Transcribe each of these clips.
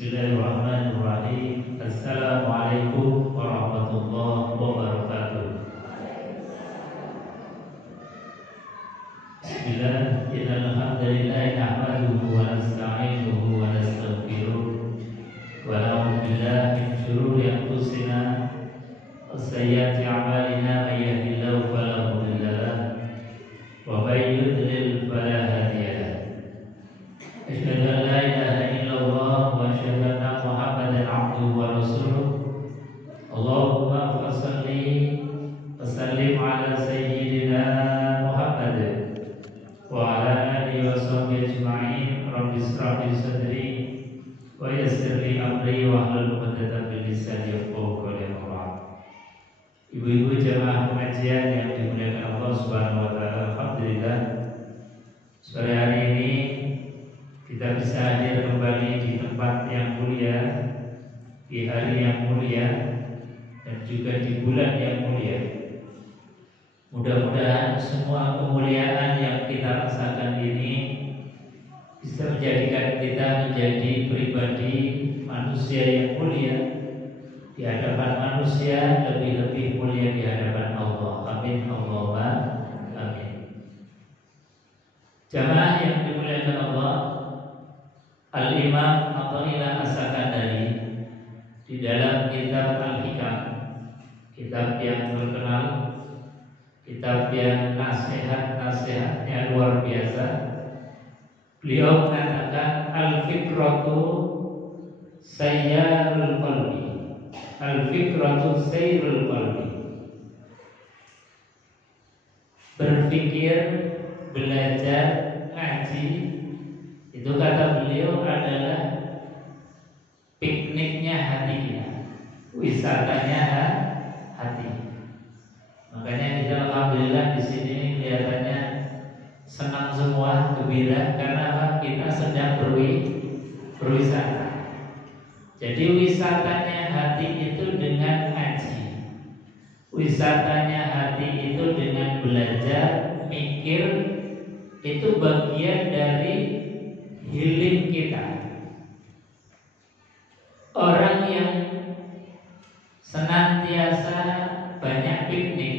Bismillahirrahmanirrahim. Assalamualaikum warahmatullahi wabarakatuh. Bismillah. Innal hamdalillah nahmaduhu wa nasta'inuhu wa nastaghfiruh wa na'udzu billahi min shururi anfusina wa sayyiati a'malina, may yahdihillahu fala mudilla lahu wa may yudlil fala hadiya lahu. Asyhadu an la ilaha illallah wa asyhadu anna Muhammadan abduhu wa rasuluh. Allahumma shalli wa sallim ala sayyidina Muhammad wa ala alihi wa sahbihi ajma'in. Rabbi ishrah li sadri wa yassir li amri wa hlul 'uqdatam min lisani yafqahu qawli. Ibu-ibu jemaah pengajian yang dimuliakan Allah Subhanahu wa taala, alhamdulillah sore hari ini kita bisa hadir kembali di tempat yang mulia, di hari yang mulia, dan juga di bulan yang mulia. Mudah-mudahan semua kemuliaan yang kita rasakan ini bisa menjadikan kita menjadi pribadi manusia yang mulia di hadapan manusia, lebih-lebih mulia di hadapan Allah. Amin Allahumma amin. Jamaah yang dimuliakan Allah, Al-Imam Athaillah As-Sakandari di dalam kitab Al-Hikam, kitab yang terkenal, kitab yang nasihat-nasihatnya luar biasa, beliau mengatakan al-fikratu sayyarul qalbi, al-fikratu sayrul qalbi. Berpikir, belajar, ngaji, itu kata beliau adalah pikniknya hati kita, wisatanya hati. Makanya kita alhamdulillah di sini kelihatannya senang semua, gembira karena kita sedang berwisata. Jadi wisatanya hati itu dengan ngaji, wisatanya hati itu dengan belajar, mikir, itu bagian dari healing kita. Orang yang senantiasa banyak piknik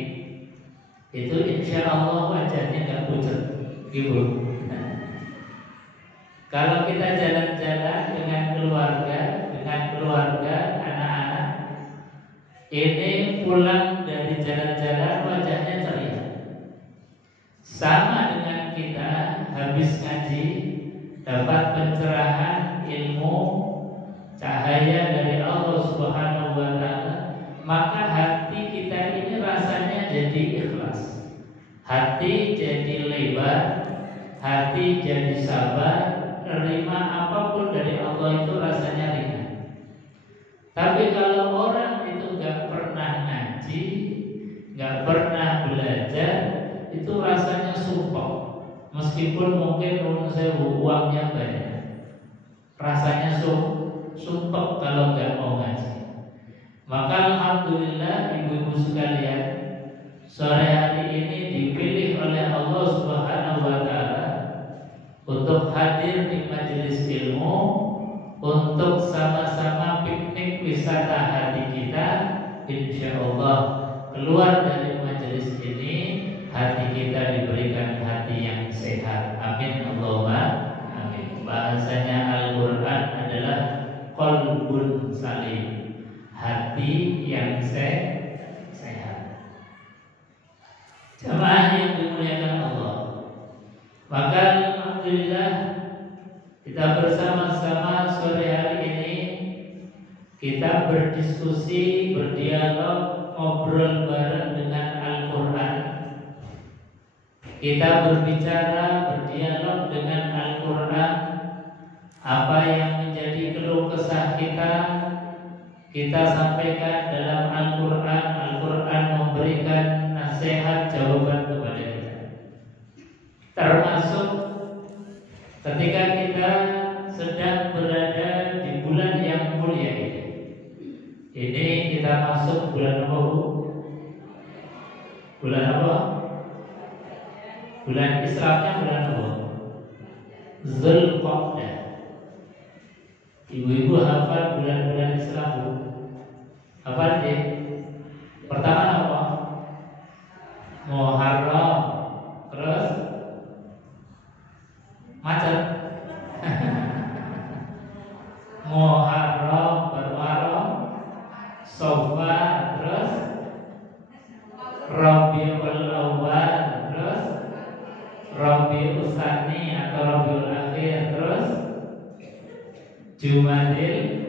itu insya Allah wajahnya gak pucat, gitu. Kalau kita jalan-jalan dengan keluarga, anak-anak, ini pulang dari jalan-jalan wajahnya ceria. Sama dengan kita habis ngaji, dapat pencerahan, ilmu, cahaya dari Allah Subhanahu wa taala, maka hati kita ini rasanya jadi ikhlas. Hati jadi lebar, hati jadi sabar, menerima apapun dari Allah itu rasanya ringan. Tapi kalau orang itu gak pernah ngaji, gak pernah belajar, itu rasanya sumpah. Meskipun mungkin uangnya banyak, rasanya sumpah kalau nggak mau ngaji. Maka alhamdulillah ibu-ibu sekalian, sore hari ini dipilih oleh Allah Subhanahu wa taala untuk hadir di majelis ilmu, untuk sama-sama piknik wisata hati kita. Insya Allah keluar dari majelis ini hati kita diberikan hati yang sehat. Amin Allahumma amin. Bahasanya Al-Quran adalah qalbun salim, hati yang sehat. Jamaah yang dimuliakan Allah, maka alhamdulillah kita bersama-sama sore hari ini kita berdiskusi, berdialog, ngobrol bareng dengan Al-Quran. Kita berbicara, berdialog dengan Al-Quran. Apa yang menjadi keluh kesah kita sampaikan dalam Al-Quran. Al-Quran memberikan nasihat, jawaban kepada kita. Termasuk ketika kita sedang berada di bulan yang mulia ini. Ini kita masuk bulan apa, Bu? Bulan apa? Bulan Islamnya bulan apa? Zulqa'dah. Ibu-ibu hafal bulan-bulan Islam Bu? Hafal deh. Pertama apa? Muharram. Terus macet. Muharram, Muharram, Safar, terus Rabiul Awal, terus Rabiul Tsani atau Rabiul Akhir, terus Jumadil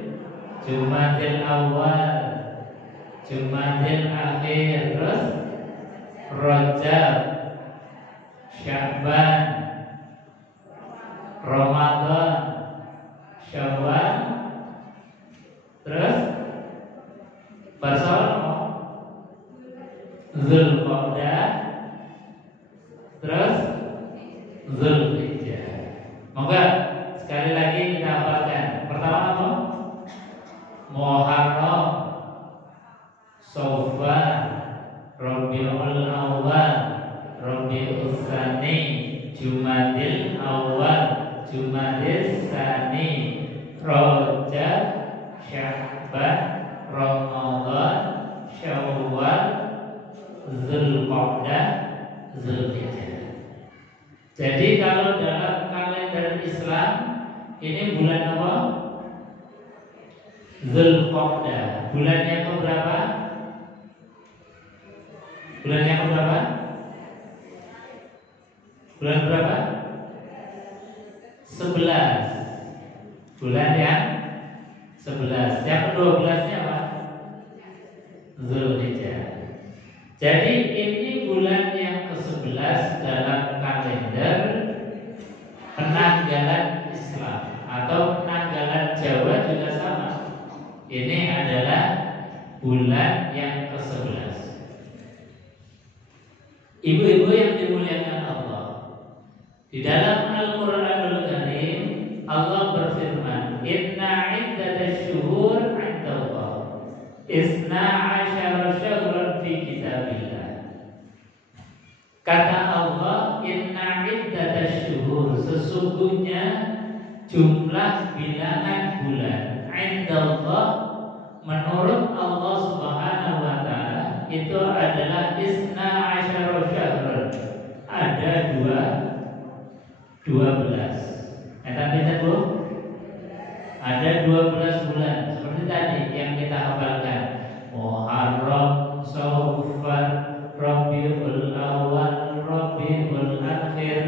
Awal, Jumadil Akhir, terus Rajab, Sya'ban, Ramadan, Syawal, terus bersama Zulqa'dah, terus Zulhijjah. Moga sekali lagi kita hafalkan. Pertama apa? Muharram, Safar, Rabiul Awal, Rabiul Tsani, Jumadil Awal, Jumadil Tsani, Rajab, Sya'ban, Ramadan, Syawal, Zulqa'dah, Zulhijjah. Jadi kalau dalam kalender Islam ini bulan apa? Zulqa'dah. Bulan yang keberapa? Bulan yang keberapa? Bulan berapa? 11. Bulan yang 11. Yang ke-12-nya apa? Zulhijjah. Jadi ini bulan yang ke-11 dalam kalender penanggalan Islam atau penanggalan Jawa juga sama. Ini adalah bulan yang ke-11. Ibu-ibu yang dimuliakan Allah, di dalam Al-Qur'anul Karim Allah berfirman, "Inna 'iddatash syuhur 'indallah isna 'asyara syahran fi kitabillah." Kata Allah, "Inna 'iddatash syuhur," sesungguhnya jumlah bilangan bulan 'indallah menurut Allah Subhanahu wa taala itu adalah isna 'asyara syahran. Ada 12. Kita Bu, ada 12 bulan. Seperti tadi yang kita hafalkan, Muharram, Safar, Rabiul Awal, Rabiul Akhir,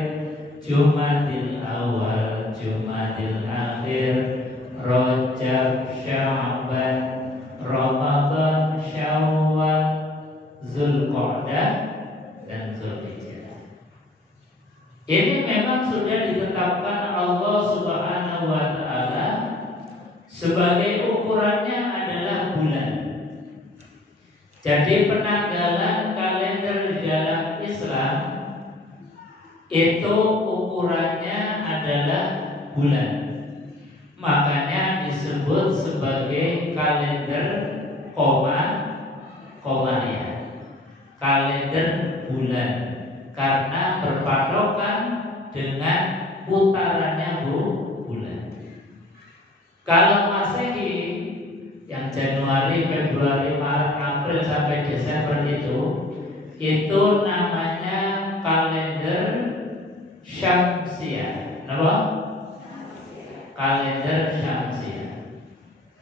Jumadil Awal, Jumadil Akhir, Rajab, Sya'ban, Ramadan, Syawal, Zulqa'dah, dan Zulhijjah. Ini memang sudah ditetapkan Allah Subhanahu wa taala sebagai ukurannya adalah bulan. Jadi penanggalan kalender dalam Islam itu ukurannya adalah bulan. Makanya disebut sebagai kalender komariah. Kalender bulan. Karena berpatokan dengan putarannya bulan. Kalau Masehi yang Januari, Februari, Maret, April sampai Desember itu namanya kalender Syamsiah. Apa? Kalender Syamsiah.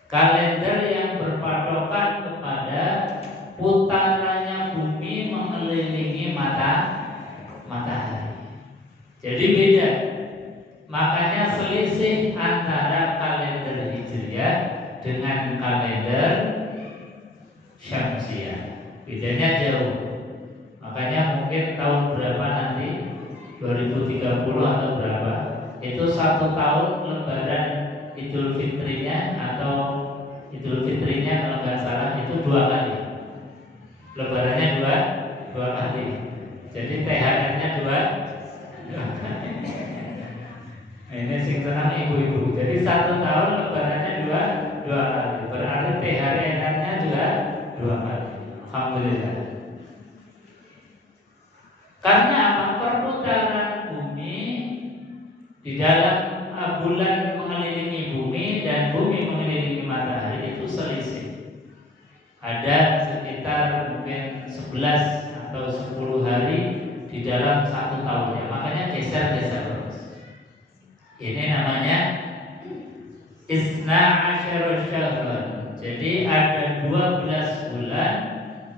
Kalender yang berpatokan kepada putarannya bumi mengelilingi matahari. Jadi beda. Makanya selisih antara kalender Hijriah dengan kalender Syamsiah, bedanya jauh. Makanya mungkin tahun berapa nanti, 2030 atau berapa, itu 1 tahun lebaran Idul Fitrinya atau Idul Fitrinya kalau nggak salah itu 2 kali. Lebarannya dua kali. Jadi THR-nya 2 kali. Nah, ini sing senang ibu-ibu. Jadi 1 tahun lebarannya 2 kali. Berarti THR-nya juga 2 kali. Alhamdulillah. Karena apa? Perputaran bumi di dalam bulan mengelilingi bumi dan bumi Isna asyara syahran. Jadi ada 12 bulan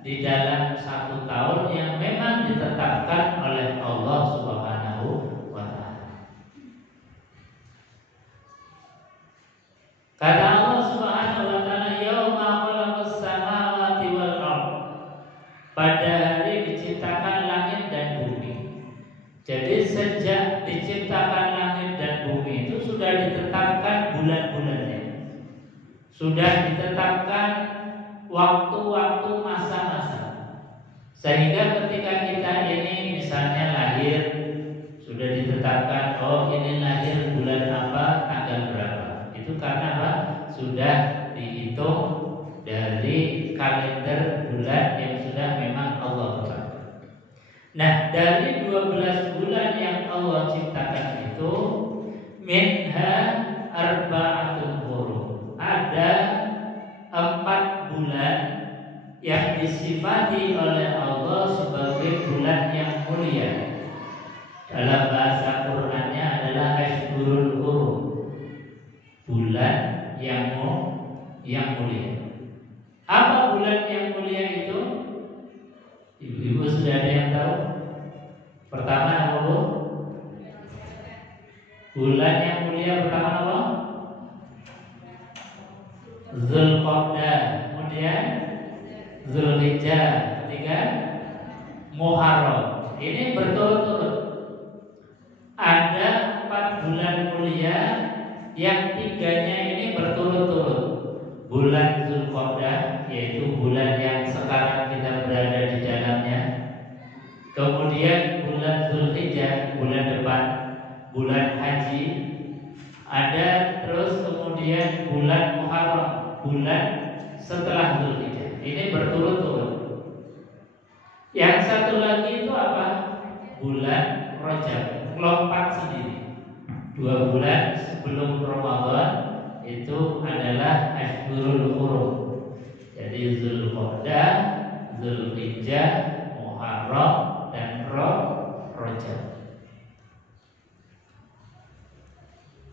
di dalam satu tahun yang memang ditetapkan oleh Allah Subhanahu wa ta'ala. Kata Allah Subhanahu wa ta'ala, yauma khalaqas samawati wal ardh. Pada hari diciptakan langit dan bumi. Jadi sejak diciptakan langit dan bumi itu sudah ditetapkan bulan-bulannya. Sudah ditetapkan waktu-waktu masa-masa. Sehingga ketika kita ini misalnya lahir, sudah ditetapkan, oh ini lahir bulan apa, tanggal berapa. Itu karena apa? Sudah dihitung dari kalender bulan yang sudah memang Allah tetapkan. Nah, dari 12 bulan yang Allah ciptakan itu, minha arba'atun hurum. Ada 4 bulan yang disifati oleh Allah sebagai bulan yang mulia. Dalam bahasa Qur'annya adalah Ashhurul Hurum, bulan yang mulia. Apa bulan yang mulia itu? Ibu-ibu sudah ada yang tahu? Pertama apa bu? Bulan yang mulia pertama apa? Zulqa'dah, kemudian Zulhijjah, ketiga Muharram. Ini berturut-turut. Ada 4 bulan mulia yang 3-nya ini berturut-turut. Bulan Zulqa'dah, yaitu bulan yang sekarang kita berada di dalamnya. Kemudian bulan Zulhijjah, bulan depan, bulan haji. Ada terus kemudian bulan Muharram, bulan setelah Zulhijjah. Ini berturut-turut. Yang satu lagi itu apa? Bulan Rajab, lompat sendiri. 2 bulan sebelum Ramadan itu adalah Ashhurul Hurum. Jadi Zulqa'dah, Zulhijjah, Muharram dan Rajab.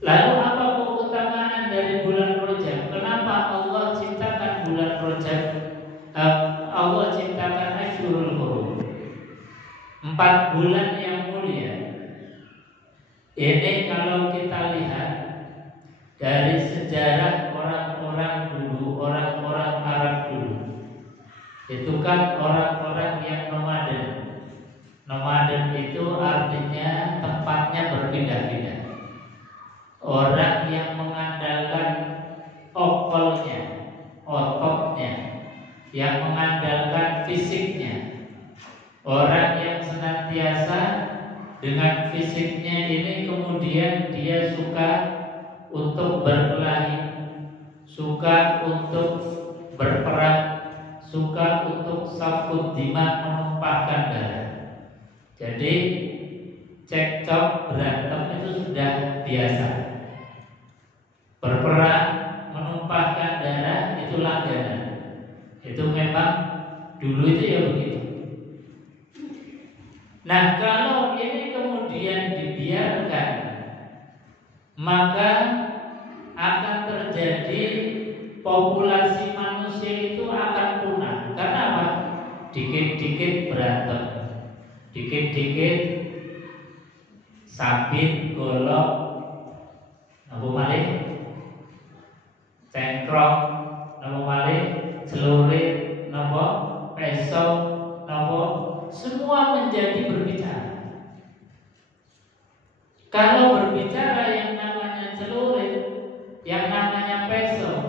Lalu apa keutamaan dari bulan Rajab? Kenapa Allah ciptakan bulan Rajab? Allah ciptakan Ashhurul Hurum, 4 bulan yang mulia. Ini kalau kita lihat dari sejarah orang-orang dulu, orang-orang Arab dulu, itu kan orang-orang yang nomaden. Nomaden itu artinya tempatnya berpindah-pindah. Orang yang mengandalkan okolnya, ototnya, yang mengandalkan fisiknya. Orang yang senantiasa dengan fisiknya ini kemudian dia suka untuk berkelahi, suka untuk berperang, suka untuk safkud dima, menumpahkan darah. Jadi cekcok, berantem itu sudah biasa. Berperang, menumpahkan darah itu langganan. Itu memang dulu itu ya begitu. Nah, kalau ini kemudian dibiarkan, maka akan terjadi populasi manusia itu akan punah. Karena apa? Dikit-dikit berantem, dikit-dikit sabit, golok, apa malih, cengkrok, apa malih, celurit, apa, pesok, apa, semua menjadi berbicara. Kalau berbicara yang namanya celurit, yang namanya pesok,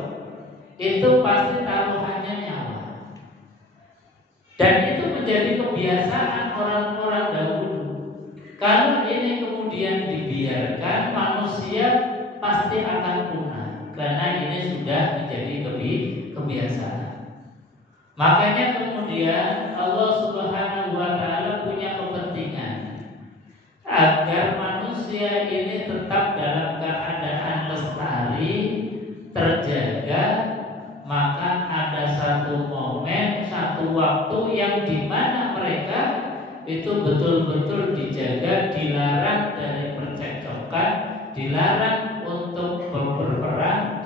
itu pasti taruhannya nyawa. Dan itu menjadi kebiasaan orang-orang dahulu. Kalau ini kemudian dibiarkan, manusia pasti akan punah. Karena ini sudah menjadi kebiasaan. Makanya kemudian Allah Subhanahu wa ta'ala punya kepentingan agar manusia ini tetap dalam keadaan lestari, terjaga. Maka ada satu momen, satu waktu yang dimana mereka itu betul-betul dijaga, dilarang dari percekcokan, dilarang untuk berperang,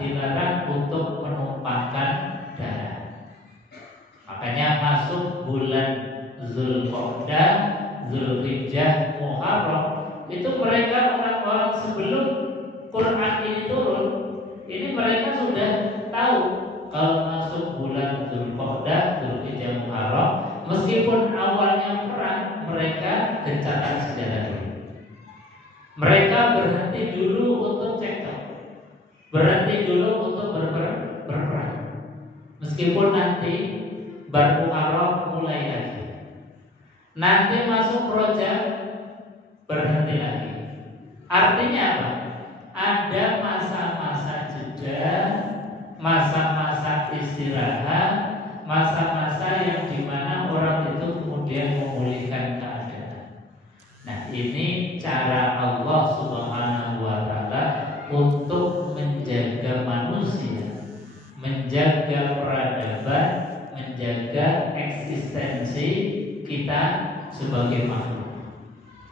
Dzulqa'dah, Dzulhijjah, Muharram, itu mereka orang-orang sebelum Quran ini turun, ini mereka sudah tahu kalau masuk bulan Dzulqa'dah, Dzulhijjah, Muharram, meskipun awalnya perang, mereka gencatan senjata dulu. Mereka berhenti dulu untuk cekcok, berhenti dulu untuk berperang. Meskipun nanti Muharram mulai lagi, nanti masuk Rajab berhenti lagi. Artinya apa? Ada masa-masa jeda, masa-masa istirahat, masa-masa yang dimana orang itu kemudian memulihkan keadaan. Nah, ini cara Allah Subhanahu wa Ta'ala untuk menjaga manusia, menjaga peradaban, menjaga eksistensi kita sebagai makhluk.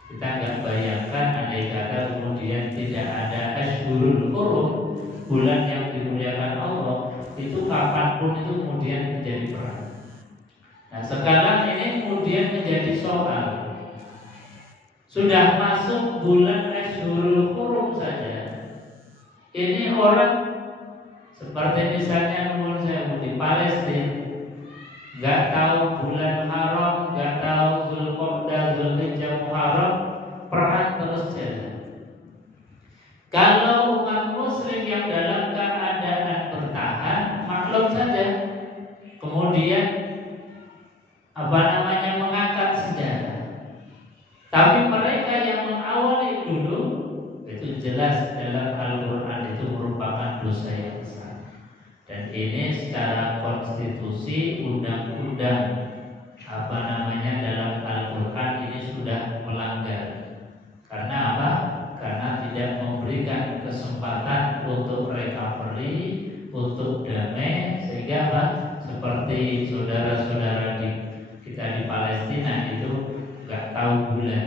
Kita nggak bayangkan andai kata kemudian tidak ada Ashhurul Hurum, bulan yang dimuliakan Allah, itu kapanpun itu kemudian menjadi perang. Nah, sekarang ini kemudian menjadi soal. Sudah masuk bulan Ashhurul Hurum saja, ini orang seperti misalnya menurut saya di Palestina nggak tahu bulan Haram, nggak tahu Dzulqa'dah, Dzulhijjah, Muharram, perang terus jalan. Kalau umat Muslim yang dalam keadaan bertahan, maklum saja, kemudian mengangkat senjata. Tapi mereka yang mengawali dulu, itu jelas dalam Al-Quran itu merupakan dosa yang besar. Dan ini secara konstitusi, undang-undang dalam Al-Quran ini sudah melanggar. Karena apa? Karena tidak memberikan kesempatan untuk recovery, untuk damai, sehingga apa? Seperti saudara-saudara kita di Palestina itu nggak tahu bulan,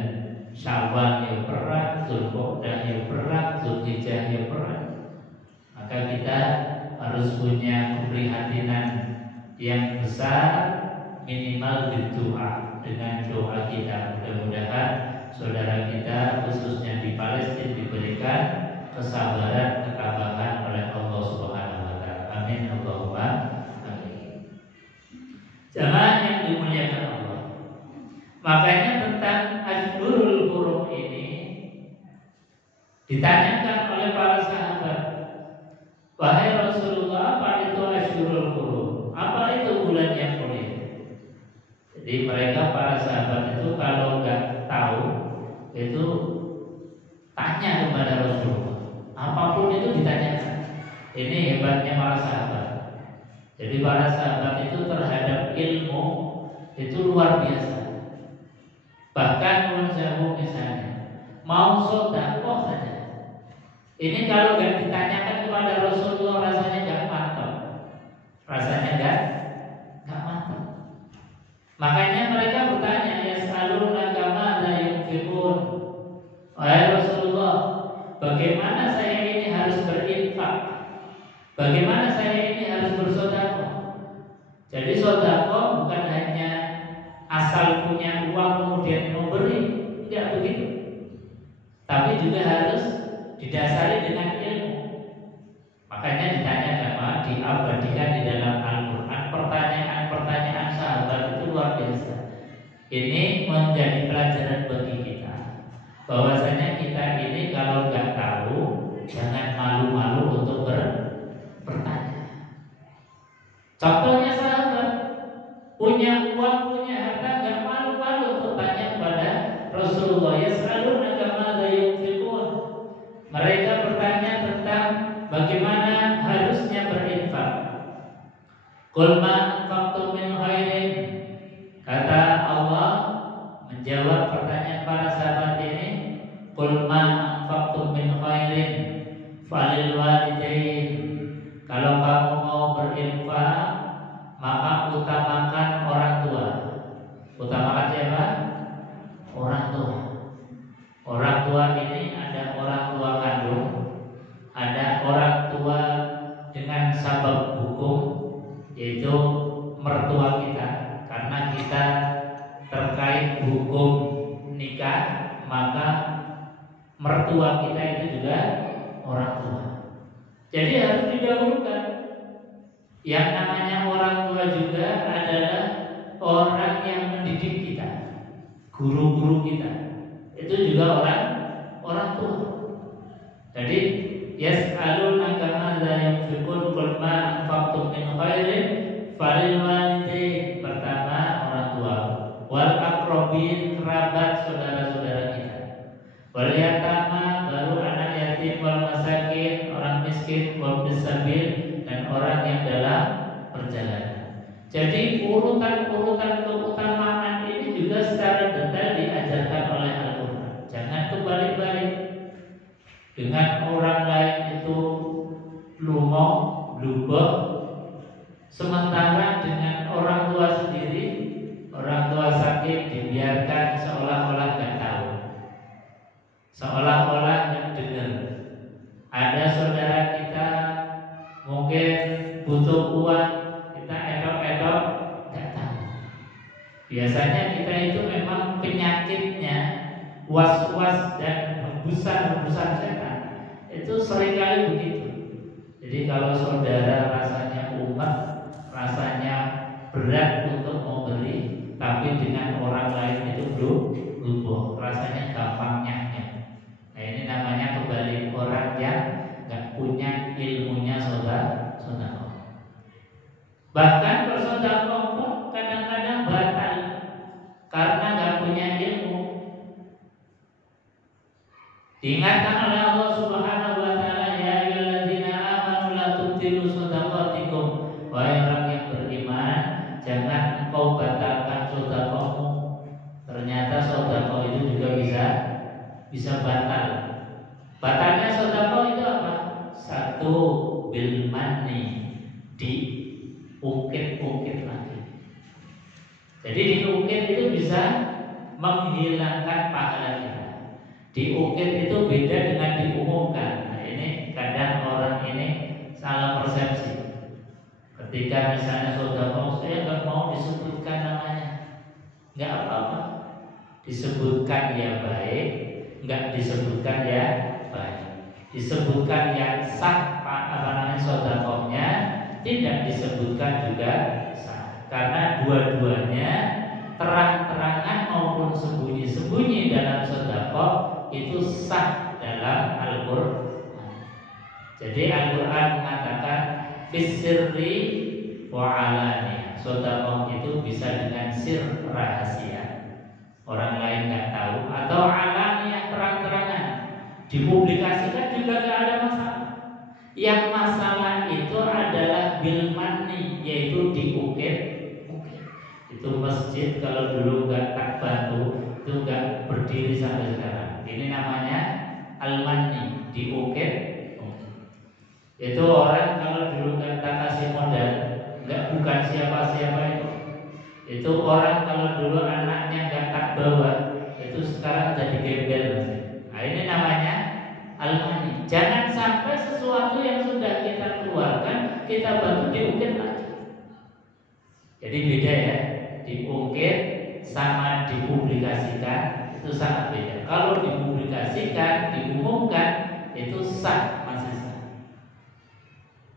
Syawal ya perang, Dzulqa'dah ya perang, Dzulhijjah ya perang. Maka kita harus punya keprihatinan yang besar, minimal berdoa dengan doa kita. Mudah-mudahan saudara kita khususnya di Palestina diberikan kesabaran, ketabahan oleh Allah Subhanahu wa Ta'ala. Amin Allahumma amin. Jamaah yang dimuliakan Allah, makanya tentang Ashhurul Hurum ini ditanyakan oleh para sahabat, wahai Rasulullah, apa itu Ashhurul Hurum? Apa itu bulan yang mulia? Jadi mereka para sahabat itu kalau nggak tahu itu tanya kepada Rasulullah. Apapun itu ditanyakan. Ini hebatnya para sahabat. Jadi para sahabat itu terhadap ilmu itu luar biasa. Bahkan menurut misalnya mau sedekah saja, ini kalau nggak ditanyakan kepada Rasulullah rasanya nggak mantap. Rasanya nggak mantap. Makanya mereka bertanya, yas'aluna kama la yunfiqun. Wahai Rasulullah, bagaimana saya ini harus berinfak? Bagaimana saya ini harus bersedekah? Jadi sedekah bukan hanya asal punya uang kemudian memberi, tidak begitu. Tapi juga harus didasari dengan ilmu. Makanya ditanyakan, diabadikan di dalam Al-Quran pertanyaan-pertanyaan sahabat itu luar biasa. Ini menjadi pelajaran bagi kita, bahwasanya kita ini kalau nggak tahu jangan malu-malu untuk bertanya. Contohnya sahabat punya uang, punya harta, nggak malu-malu untuk tanya kepada Rasulullah. Yas'aluna kama la yunfiqun. Mereka bertanya tentang bagaimana harusnya berinfak. Qul ma anfaqtum min khairin. Kata Allah menjawab pertanyaan para sahabat ini, qul ma anfaqtum min khairin falil walidain. Kalau kamu mau berinfak, maka utamakan orang tua. Utamakan siapa? Orang tua. Orang tua ini ada orang tua kandung, ada orang tua dengan sabab hukum, yaitu mertua kita, karena kita terkait tua kita itu juga orang tua. Jadi harus didahulukan. Yang namanya orang tua juga adalah orang yang mendidik kita, guru-guru kita. Itu juga orang tua. Jadi yas'alunaka madza yunfiqun qul ma anfaqtum min khairin falil walidain. Pertama orang tua, wal aqrabin, kerabat, saudara-saudara kita. Wal yatama, baru anak yatim, wal masakin, orang miskin, wal bisabil, dan orang yang dalam perjalanan. Jadi urutan-urutan keutamaan ini juga secara detail diajarkan oleh Al-Quran. Jangan kebalik-balik. Dengan orang lain itu lumong, blubber, sementara dengan orang tua sendiri, orang tua sakit dibiarkan seolah-olah nggak tahu, seolah-olah nggak dengar. Ada saudara kita mungkin butuh uang, kita edok-edok nggak tahu. Biasanya kita itu memang penyakitnya was-was dan hembusan-hembusan setan itu seringkali begitu. Jadi kalau saudara rasanya umat, rasanya berat untuk memberi, tapi dengan orang lain itu lupa, rasanya gampangnya. Nah ini namanya kembali orang yang nggak punya ilmunya saudara. Bahkan bersedekah pun kadang-kadang batal karena nggak punya ilmu. Diingatkan oleh Allah Subhanahu wa taala, ya ayyuhalladzina amanu la tubtilu shadaqatikum. Wahai orang yang beriman, jangan engkau batalkan sedekahmu. Ternyata sedekah itu juga bisa batal. Batalnya sedekah itu apa? Satu, bil manni, diungkit-ungkit lagi. Jadi diungkit itu bisa menghilangkan pahala kita. Diungkit itu beda dengan diumumkan. Nah ini kadang orang ini salah persepsi. Ketika misalnya saudara saya nggak mau disebutkan namanya, nggak apa-apa. Disebutkan ya baik, nggak disebutkan ya baik. Disebutkan yang sah sodakohnya, tidak disebutkan juga sah. Karena dua-duanya terang-terangan maupun sembunyi-sembunyi dalam sodakoh itu sah dalam Al-Quran. Jadi Al-Quran mengatakan fisirri wa alani. Sodakoh itu bisa dengan sir, rahasia, orang lain nggak tahu, atau alani yang terang-terangan dipublikasikan juga nggak ada masalah. Yang masalah itu adalah bil manni, yaitu diukir. Itu masjid kalau dulu nggak tak bantu itu nggak berdiri sampai sekarang. Ini namanya al-manni, diukir. Itu orang kalau dulu nggak tak kasih modal, nggak bukan siapa-siapa itu. Itu orang kalau dulu anaknya nggak tak bawa, itu sekarang jadi gembel. Nah ini namanya al-manni. Jangan sampai sesuatu yang sudah kita keluarkan kita bantu diukir lagi. Jadi beda ya, diukir sama dipublikasikan itu sangat beda. Kalau dipublikasikan, diumumkan itu sah, masih sah.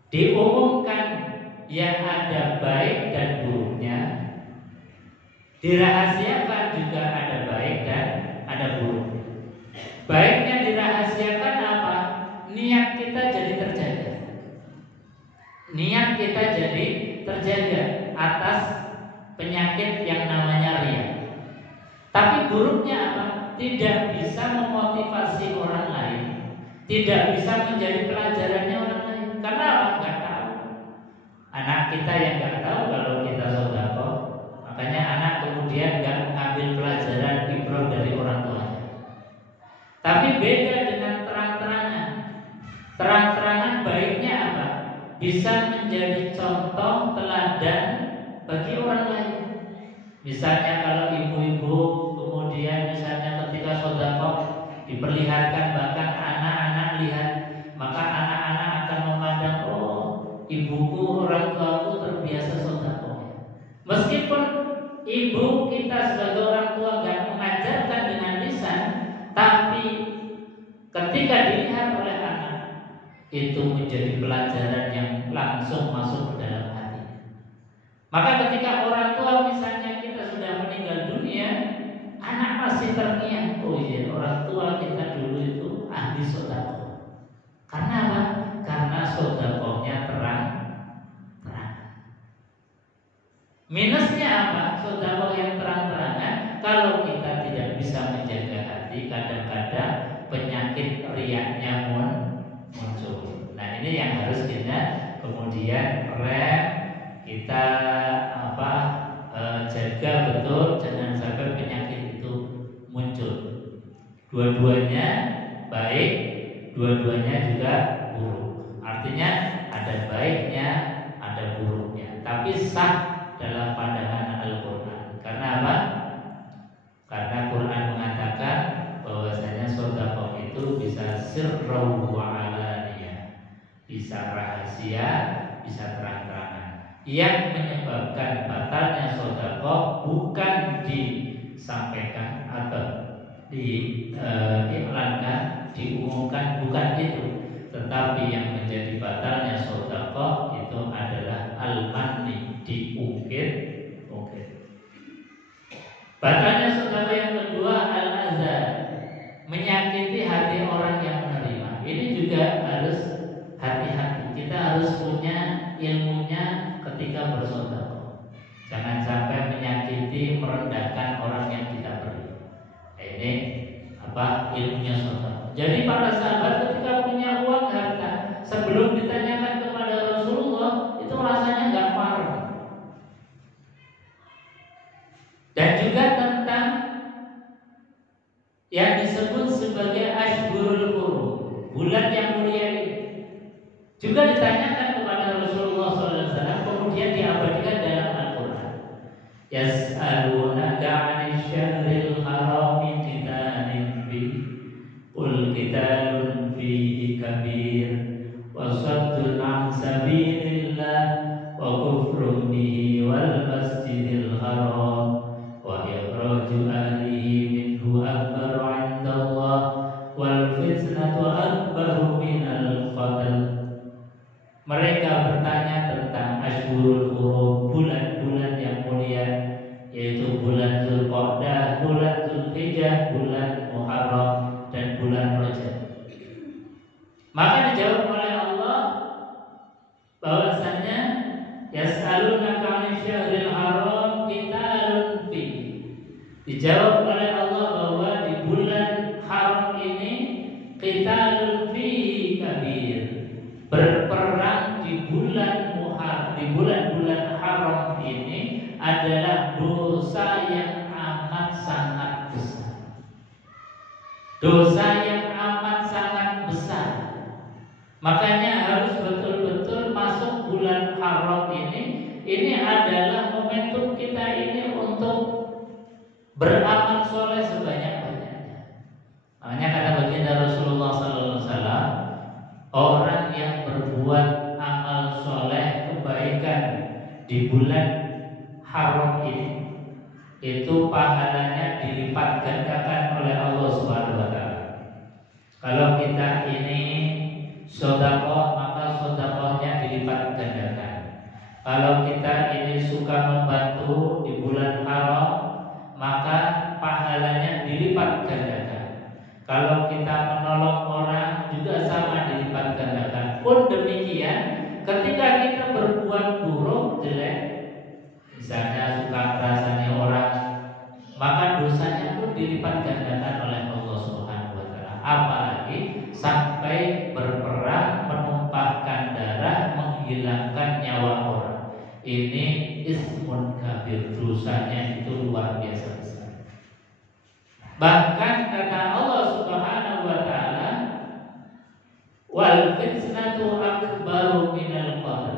Diumumkan yang ada baik dan buruknya, dirahasiakan juga ada baik dan ada buruknya. Baiknya dirahasiakan apa? Niat kita jadi terjaga. Niat kita jadi terjaga atas penyakit yang namanya riya. Tapi buruknya apa? Tidak bisa memotivasi orang lain, tidak bisa menjadi pelajarannya orang lain. Karena apa? Nggak tahu. Anak kita yang nggak tahu kalau kita sedekah, makanya anak kemudian nggak mengambil pelajaran ibrah dari orang tuanya. Tapi beda dengan terang-terangan. Terang-terangan baiknya apa? Bisa menjadi contoh teladan bagi orang lain. Misalnya kalau ibu-ibu kemudian misalnya ketika sedekah diperlihatkan, bahkan anak-anak lihat, maka anak-anak akan memandang, oh ibuku, orang tuaku terbiasa sedekah. Meskipun ibu kita sebagai orang tua nggak mengajarkan dengan lisan, tapi ketika ketika dilihat oleh anak, itu menjadi pelajaran yang langsung masuk ke dalam hati. Maka ketika orang tua misalnya kita sudah meninggal dunia, anak masih terngiang, oh iya orang tua kita dulu itu ahli sedekah. Karena apa? Karena sedekahnya terang. Minusnya apa? Sedekah yang terang-terangan, kalau kita tidak bisa menjaga hati, kadang-kadang penyakit riaknya muncul. Nah ini yang harus kita kemudian kita jaga betul, jangan sampai penyakit itu muncul. Dua-duanya baik, dua-duanya juga buruk. Artinya ada baiknya, ada buruknya. Tapi sah dalam pandangan Al-Quran. Karena apa? Karena Quran mengatakan bahwasanya sedekah itu bisa sirran wa alaniyah, bisa rahasia, bisa terang-terangan. Yang menyebabkan batalnya sedekah bukan disampaikan atau diiklankan, diumumkan, bukan itu. Tetapi yang menjadi batalnya sedekah itu adalah al-manni, diungkit. Batalnya sedekah yang kedua al-adza, menyakiti hati orang yang menerima. Ini juga harus hati-hati. Kita harus punya ilmunya ketika bersedekah. Jangan sampai menyakiti, merendahkan orang yang kita beri. Ini ilmunya sedekah. Jadi para sahabat ketika punya uang harta, sebelum ditanyakan kepada Rasulullah, itu rasanya nggak parah. Dan juga tentang yang disebut sebagai Ashhurul Hurum, bulan yang mulia ini, juga ditanyakan kepada Rasulullah SAW, kemudian diabadikan dalam Al-Quran. Yas'alunaka 'anil syahril harami qitalin fihi qul qitalun fihi kabir wa saddun 'an sabilillah wa kufrun bihi wal masjidil haram wa ikhraju ahlihi minhu akbaru 'indallah wal fitnatu akbaru minal qatl. Mereka bertanya tentang Ashhurul Hurum, bulan-bulan yang mulia, yaitu bulan Dzulqa'dah, bulan Dzulhijjah, bulan Muharram, dan bulan Rajab. Maka dijawab oleh Allah bahwasanya yas'alunaka 'anil syahril haram qitalun fi. Dijawab oleh Allah bahwa di bulan haram ini qitalun fi kabir. Berperang di bulan Muharram, di bulan-bulan haram ini adalah dosa yang amat sangat besar. Dosa yang amat sangat besar. Makanya harus betul-betul masuk bulan haram ini adalah momentum kita ini untuk beramal soleh sebanyak-banyaknya. Makanya kata baginda Rasulullah SAW, orang yang berbuat amal soleh kebaikan di bulan haram ini, itu pahalanya dilipat gandakan oleh Allah Subhanahu wa taala. Kalau kita ini sedekah, maka sedekahnya dilipat gandakan. Kalau kita ini suka membantu di bulan haram, maka pahalanya dilipat gandakan. Kalau kita menolong orang juga sama dilipat gandakan. Pun demikian, ketika kita berbuat buruk, jelek, misalnya suka merasani orang, maka dosanya pun dilipat gandakan oleh Allah Subhanahu wa taala. Apalagi sampai berperang, menumpahkan darah, menghilangkan nyawa orang. Ini ismun kabir, dosanya itu luar biasa besar. Bahkan kata Allah Subhanahu wa taala, wal fitnatu akbaru minal qatl.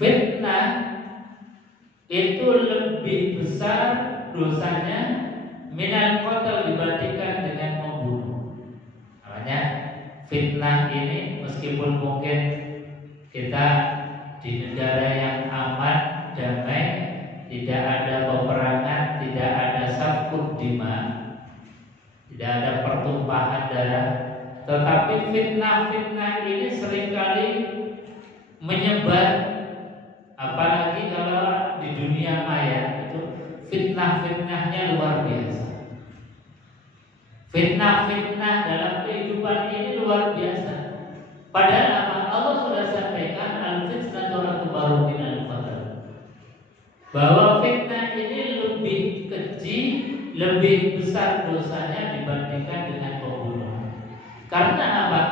Fitnah itu lebih besar dosanya minal qatl dibandingkan dengan membunuh. Makanya fitnah ini meskipun mungkin kita di negara yang aman, damai, tidak ada peperangan, tidak ada safkut dima, tidak ada pertumpahan darah, Tetapi fitnah-fitnah ini seringkali menyebar, apalagi kalau di dunia maya itu fitnah-fitnahnya luar biasa. Fitnah-fitnah dalam kehidupan ini luar biasa. Padahal apa? Allah sudah sampaikan al-fitnatu akbaru minal qatl. Bahwa fitnah ini lebih keji, lebih besar dosanya dibandingkan dengan pembunuhan. Karena apa?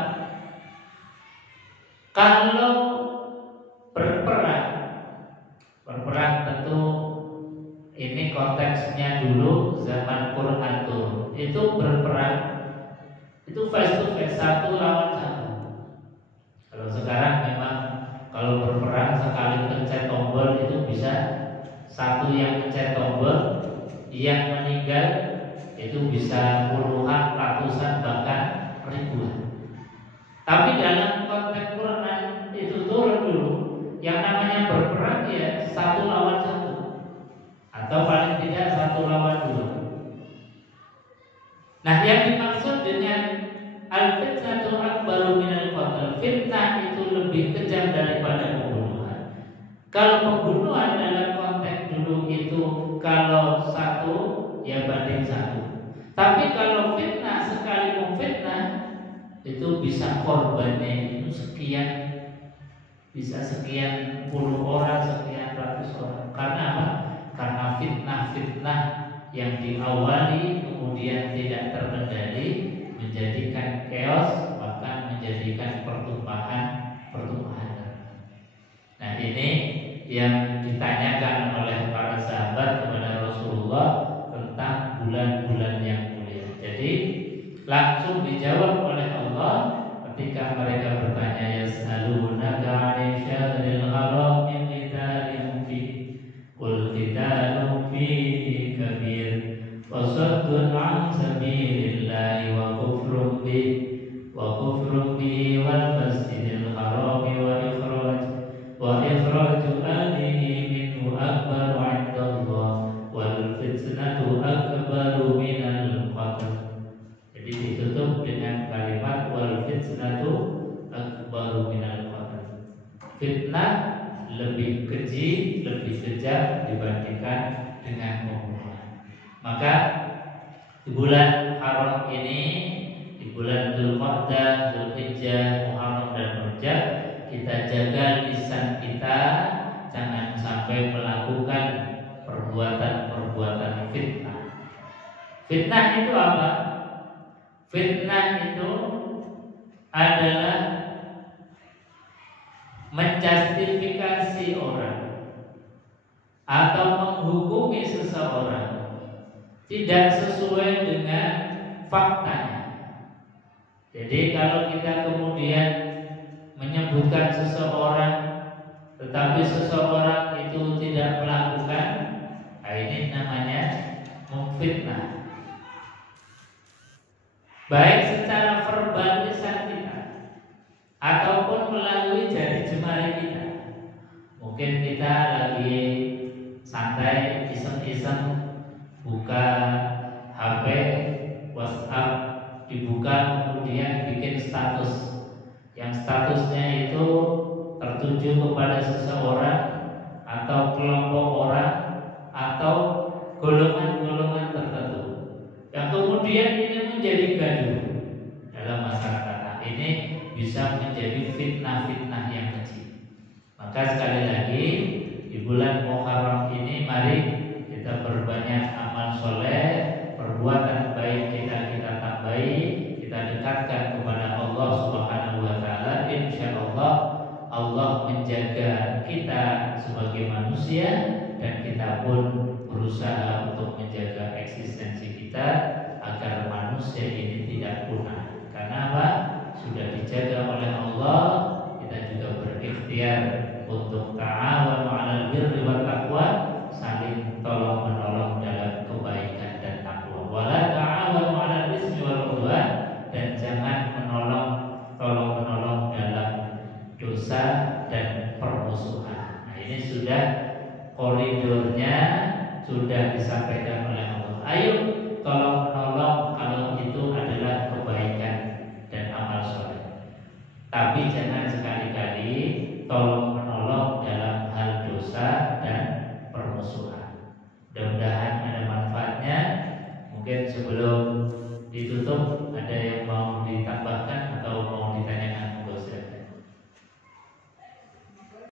Kalau berperang tentu ini konteksnya dulu zaman Quran turun. Itu berperang itu face to face, satu lawan satu. Kalau sekarang memang kalau berperang sekali pencet tombol itu bisa satu yang pencet tombol, yang meninggal itu bisa puluhan, ratusan, bahkan ribuan. Tapi dalam konteks Quran itu turun dulu, yang namanya berperang ya satu lawan satu, atau paling tidak satu lawan dua. Nah, yang dimaksud dengan al-fitnatu akbaru minal qatl, fitnah itu lebih kejam daripada pembunuhan. Kalau pembunuhan dalam konteks dulu itu kalau satu ya banding satu. Tapi kalau fitnah, sekali memfitnah itu bisa korbannya itu sekian, bisa sekian puluh orang, sekian ratus orang. Karena apa? Karena fitnah-fitnah yang diawali kemudian tidak terkendali menjadikan chaos, bahkan menjadikan pertumpahan. Nah, ini yang ditanyakan oleh para sahabat kepada Rasulullah tentang bulan-bulan yang mulia. Jadi langsung dijawab oleh Allah ketika mereka bertanya, yas'alunaka 'anil syahril haram qitalun fi qul qitalun fihi kabir wa saddun 'an sabilillahi wa kufrun bihi wal masjidil haram wa ikhraju ahlihi minhu akbaru 'indallah wal fitnatu akbaru minal qatl. Jadi ditutup dengan kalimat wal fitnatu akbaru minal qatl. Fitnah lebih keji, lebih kejam dibandingkan dengan pembunuhan. Maka di bulan haram ini, di bulan Dzulqa'dah, Dzulhijjah, Muharram dan Rajab, kita jaga lisan kita jangan sampai melakukan perbuatan-perbuatan fitnah. Fitnah itu apa? Fitnah itu adalah menjustifikasi orang atau menghukumi seseorang tidak sesuai dengan faktanya. Jadi kalau kita kemudian menyebutkan seseorang tetapi seseorang itu tidak melakukan, nah ini namanya memfitnah. Baik secara verbal lisan kita ataupun melalui jari jemari kita. Mungkin kita lagi santai, iseng-iseng buka HP, WhatsApp, dibuka kemudian bikin status. Yang statusnya itu tertuju kepada seseorang atau kelompok orang atau golongan-golongan tertentu, yang kemudian ini menjadi gaduh dalam masyarakat. Nah, ini bisa menjadi fitnah-fitnah yang kecil. Maka sekali lagi di bulan Muharram ini mari kita berbanyak amal soleh, perbuatan baik kita tambahi, kita dekatkan kepada Allah Subhanahu wa taala. Insyaallah Allah menjaga kita sebagai manusia dan kita pun berusaha untuk menjaga eksistensi kita agar manusia ini tidak punah. Karena apa? Sudah dijaga oleh Allah, kita juga berikhtiar untuk ta'awanu 'alal birri wat taqwa, saling tolong-menolong dalam kebaikan dan takwa. Wala ta'awanu 'alal ismi wal 'udwan, dan jangan tolong-menolong dalam dosa dan permusuhan. Nah, ini sudah koridornya sudah disampaikan oleh Allah. Ayo